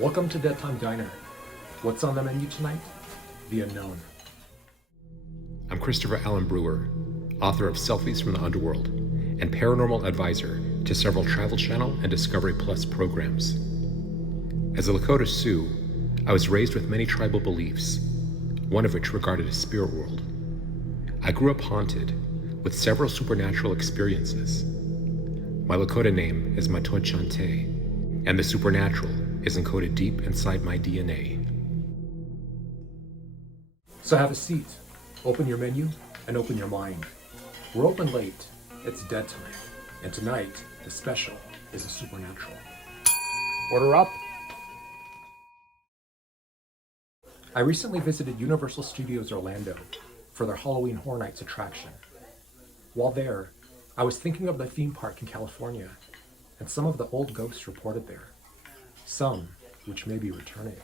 Welcome to Deadtime Diner. What's on the menu tonight? The unknown. I'm Christopher Allen Brewer, author of Selfies from the Underworld and paranormal advisor to several Travel Channel and Discovery Plus programs. As a Lakota Sioux, I was raised with many tribal beliefs, one of which regarded a spirit world. I grew up haunted with several supernatural experiences. My Lakota name is Matod Chante, and the supernatural is encoded deep inside my DNA. So have a seat, open your menu, and open your mind. We're open late, it's dead time, and tonight, the special is a supernatural. Order up! I recently visited Universal Studios Orlando for their Halloween Horror Nights attraction. While there, I was thinking of the theme park in California and some of the old ghosts reported there, some which may be returning.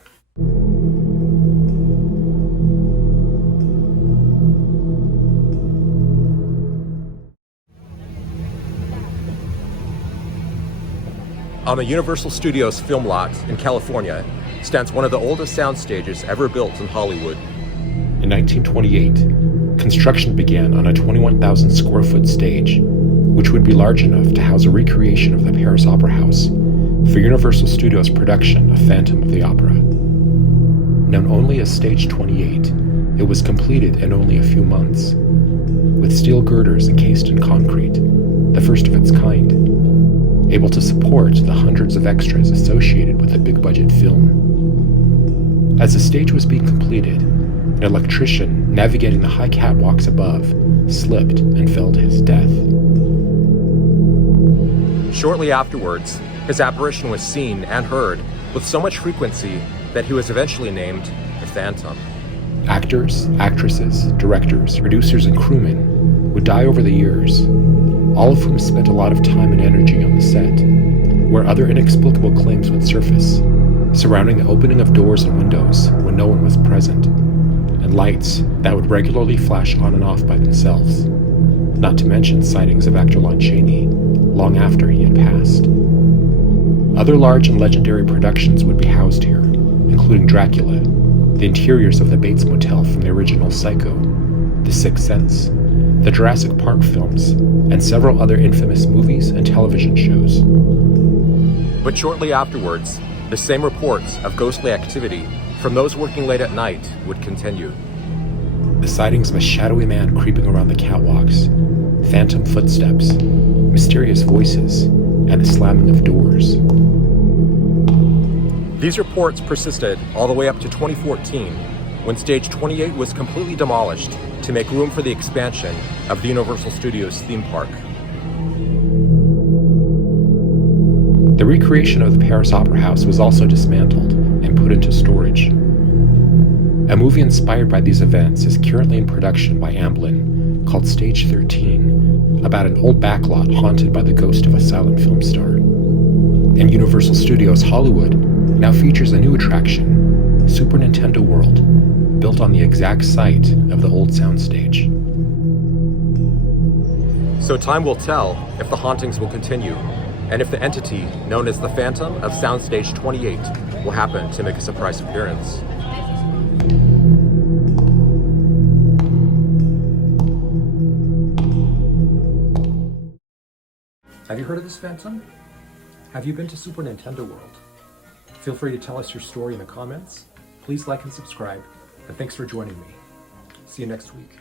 On the Universal Studios film lot in California stands one of the oldest sound stages ever built in Hollywood. In 1928, construction began on a 21,000 square foot stage, which would be large enough to house a recreation of the Paris Opera House for Universal Studios' production of Phantom of the Opera. Known only as Stage 28, it was completed in only a few months, with steel girders encased in concrete, the first of its kind, able to support the hundreds of extras associated with a big-budget film. As the stage was being completed, an electrician navigating the high catwalks above slipped and fell to his death. Shortly afterwards, his apparition was seen and heard with so much frequency that he was eventually named the Phantom. Actors, actresses, directors, producers, and crewmen would die over the years, all of whom spent a lot of time and energy on the set, where other inexplicable claims would surface, surrounding the opening of doors and windows when no one was present, and lights that would regularly flash on and off by themselves, not to mention sightings of actor Lon Chaney long after he had passed. Other large and legendary productions would be housed here, including Dracula, the interiors of the Bates Motel from the original Psycho, The Sixth Sense, the Jurassic Park films, and several other infamous movies and television shows. But shortly afterwards, the same reports of ghostly activity from those working late at night would continue. The sightings of a shadowy man creeping around the catwalks, phantom footsteps, mysterious voices, and the slamming of doors. These reports persisted all the way up to 2014, when Stage 28 was completely demolished to make room for the expansion of the Universal Studios theme park. The recreation of the Paris Opera House was also dismantled and put into storage. A movie inspired by these events is currently in production by Amblin called Stage 13, about an old backlot haunted by the ghost of a silent film star. And Universal Studios Hollywood now features a new attraction, Super Nintendo World, built on the exact site of the old soundstage. So time will tell if the hauntings will continue, and if the entity known as the Phantom of Soundstage 28 will happen to make a surprise appearance. Have you heard of this Phantom? Have you been to Super Nintendo World? Feel free to tell us your story in the comments. Please like and subscribe, and thanks for joining me. See you next week.